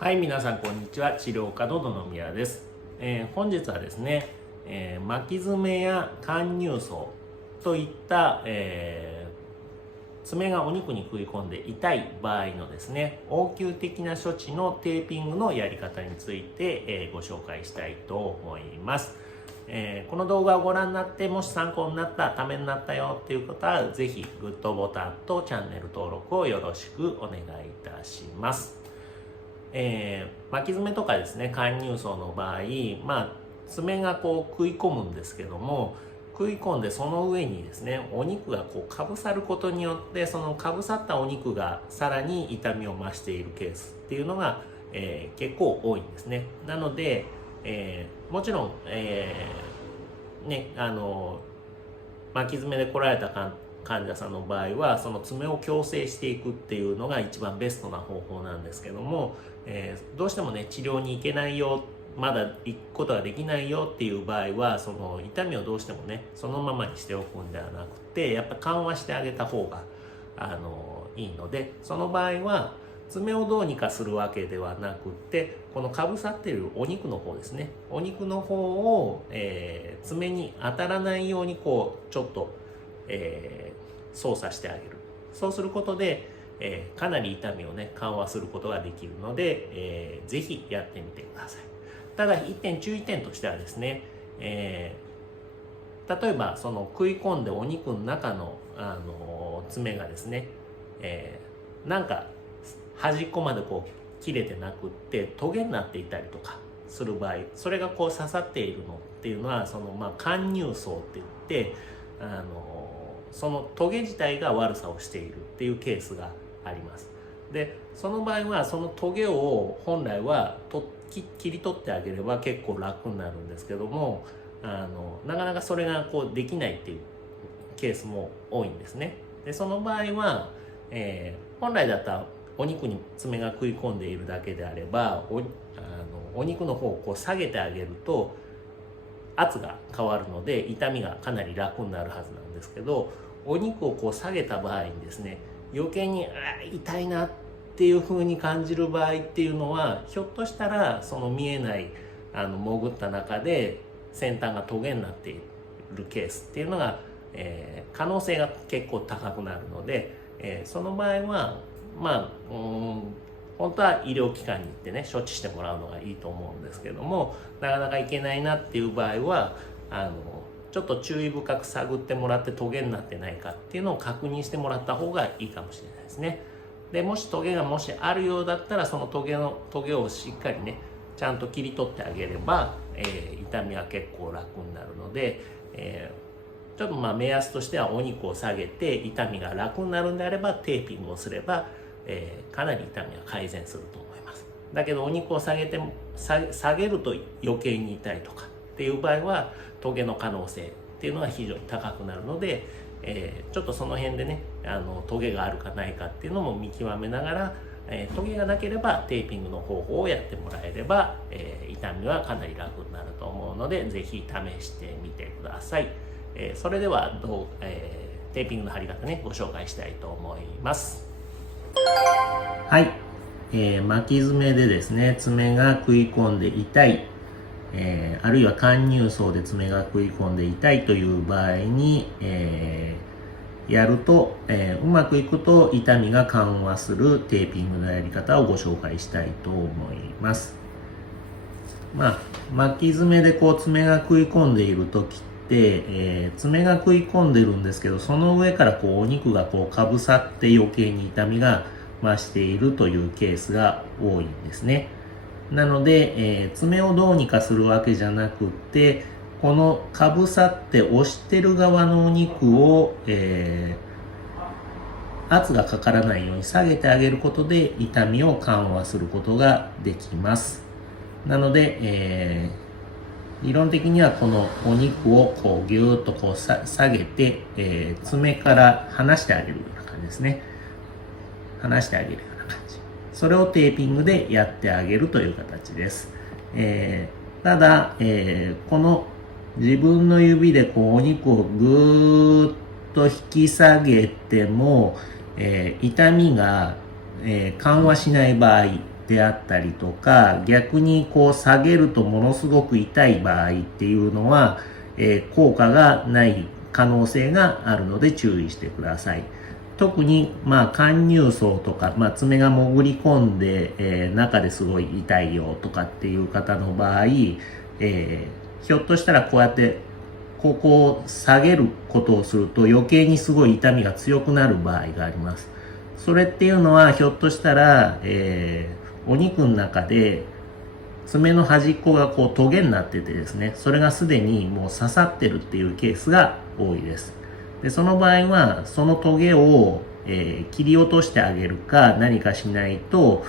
はい、皆さんこんにちは。治療家の野々宮です。本日はですね、巻き爪や貫入創といった、爪がお肉に食い込んで痛い場合のですね、応急的な処置のテーピングのやり方について、ご紹介したいと思います。この動画をご覧になってもし参考になった、ためになったよっていう方はぜひグッドボタンとチャンネル登録をよろしくお願いいたします。巻き爪とかですね、貫入創の場合、爪がこう食い込むんですけども、食い込んでその上にですね、お肉がこうかぶさることによって、そのかぶさったお肉がさらに痛みを増しているケースっていうのが、結構多いんですね。なので、もちろん、巻き爪で来られた患者さんの場合はその爪を矯正していくっていうのが一番ベストな方法なんですけども、どうしてもね治療に行けないよ、まだ行くことができないよっていう場合はその痛みをどうしてもねそのままにしておくんではなくて、やっぱ緩和してあげた方がいいので、その場合は爪をどうにかするわけではなくって、このかぶさっているお肉の方ですね、お肉の方を、爪に当たらないようにこうちょっと、操作してあげる。そうすることで、かなり痛みをね緩和することができるので、ぜひやってみてください。ただ一点注意点としてはですね、例えばその食い込んでお肉の中の、爪がですね、なんか端っこまでこう切れてなくってトゲになっていたりとかする場合、それがこう刺さっているのっていうのはその貫入創って言って、そのトゲ自体が悪さをしているっていうケースがあります。でその場合はそのトゲを本来は切り取ってあげれば結構楽になるんですけども、なかなかそれがこうできないっていうケースも多いんですね。でその場合は、本来だったらお肉に爪が食い込んでいるだけであればお肉の方をこう下げてあげると圧が変わるので痛みがかなり楽になるはずなんですけど、お肉をこう下げた場合にですね、余計に痛いなっていう風に感じる場合っていうのは、ひょっとしたらその見えない潜った中で先端がトゲになっているケースっていうのが、可能性が結構高くなるので、その場合は本当は医療機関に行ってね処置してもらうのがいいと思うんですけども、なかなか行けないなっていう場合はちょっと注意深く探ってもらってトゲになってないかっていうのを確認してもらった方がいいかもしれないですね。でもしトゲがもしあるようだったらそのトゲをしっかりねちゃんと切り取ってあげれば、痛みは結構楽になるので、ちょっと目安としてはお肉を下げて痛みが楽になるんであればテーピングをすれば、かなり痛みは改善すると思います。だけどお肉を下げると余計に痛いとかっていう場合はトゲの可能性っていうのが非常に高くなるので、ちょっとその辺でねトゲがあるかないかっていうのも見極めながら、トゲがなければテーピングの方法をやってもらえれば、痛みはかなり楽になると思うのでぜひ試してみてください。それではテーピングの貼り方ねご紹介したいと思います。はい、巻き爪でですね爪が食い込んで痛い、あるいは貫入創で爪が食い込んで痛いという場合に、やると、うまくいくと痛みが緩和するテーピングのやり方をご紹介したいと思います。巻き爪でこう爪が食い込んでいる時って、爪が食い込んでるんですけど、その上からこうお肉がこうかぶさって余計に痛みが増しているというケースが多いんですね。なので、爪をどうにかするわけじゃなくって、このかぶさって押してる側のお肉を、圧がかからないように下げてあげることで痛みを緩和することができます。なので、理論的にはこのお肉をこうギューッとこう下げて、爪から離してあげるような感じですね。離してあげるような感じ。それをテーピングでやってあげるという形です。ただ、この自分の指でこうお肉をぐーっと引き下げても、痛みが、緩和しない場合、であったりとか、逆にこう下げるとものすごく痛い場合っていうのは、効果がない可能性があるので注意してください。特に、貫入層とか、爪が潜り込んで、中ですごい痛いよとかっていう方の場合、ひょっとしたらこうやってここを下げることをすると余計にすごい痛みが強くなる場合があります。それっていうのはひょっとしたら、お肉の中で爪の端っこがこうトゲになっててですね、それがすでにもう刺さってるっていうケースが多いです。でその場合はそのトゲを、切り落としてあげるか何かしないと、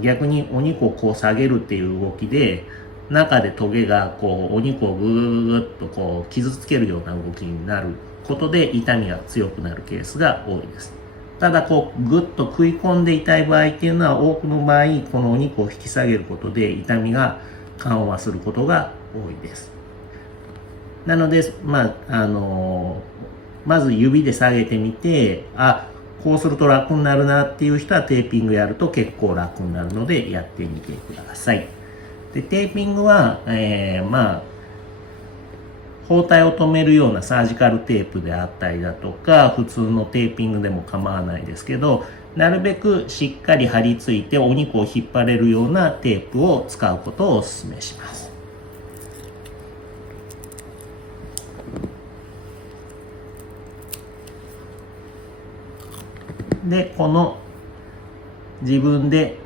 逆にお肉をこう下げるっていう動きで中でトゲがこうお肉をぐーっとこう傷つけるような動きになることで痛みが強くなるケースが多いです。ただこうぐっと食い込んで痛い場合っていうのは多くの場合このお肉を引き下げることで痛みが緩和することが多いです。なのでまず指で下げてみて、こうすると楽になるなっていう人はテーピングやると結構楽になるのでやってみてください。でテーピングは、包帯を留めるようなサージカルテープであったりだとか普通のテーピングでも構わないですけど、なるべくしっかり貼り付いてお肉を引っ張れるようなテープを使うことをお勧めします。でこの自分で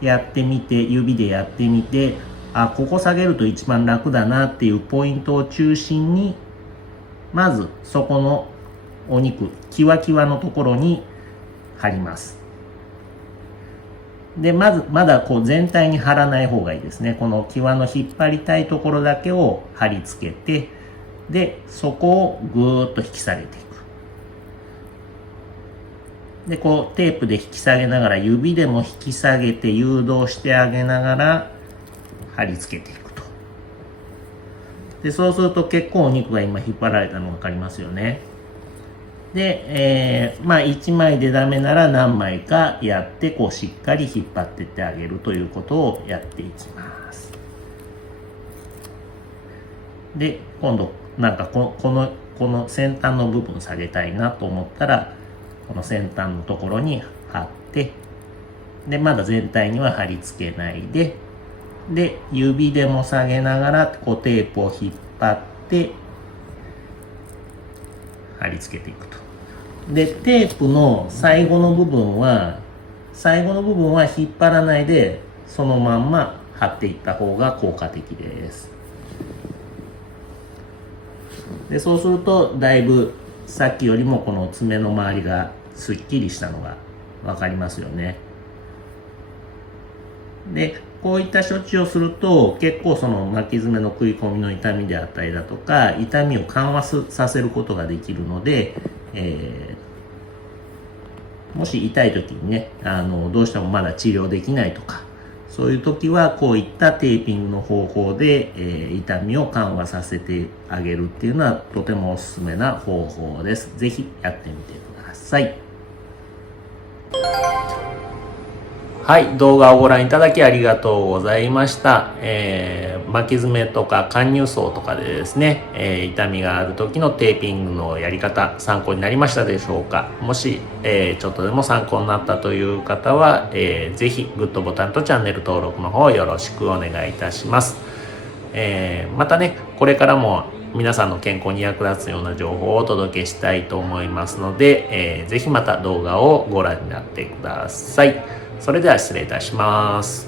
やってみて指でやってみて、ここ下げると一番楽だなっていうポイントを中心にまずそこのお肉キワキワのところに貼ります。でまだこう全体に貼らない方がいいですね。このキワの引っ張りたいところだけを貼り付けて、でそこをぐーっと引き下げていく。でこうテープで引き下げながら指でも引き下げて誘導してあげながら貼り付けていくと。でそうすると結構お肉が今引っ張られたの分かりますよね。で、1枚でダメなら何枚かやってこうしっかり引っ張ってってあげるということをやっていきます。で今度この先端の部分下げたいなと思ったらこの先端のところに貼って、でまだ全体には貼り付けないで、指でも下げながらこうテープを引っ張って貼り付けていくと。でテープの最後の部分は引っ張らないでそのまんま貼っていった方が効果的です。でそうするとだいぶさっきよりもこの爪の周りがすっきりしたのが分かりますよね。でこういった処置をすると結構その巻き爪の食い込みの痛みであったりだとか痛みを緩和させることができるので、もし痛い時にねどうしてもまだ治療できないとかそういう時はこういったテーピングの方法で、痛みを緩和させてあげるっていうのはとてもおすすめな方法です。ぜひやってみてください。はい、動画をご覧いただきありがとうございました。巻き爪とか貫入層とかでですね、痛みがある時のテーピングのやり方参考になりましたでしょうか。もし、ちょっとでも参考になったという方は、ぜひグッドボタンとチャンネル登録の方よろしくお願いいたします。またねこれからも皆さんの健康に役立つような情報をお届けしたいと思いますので、ぜひまた動画をご覧になってください。それでは失礼いたします。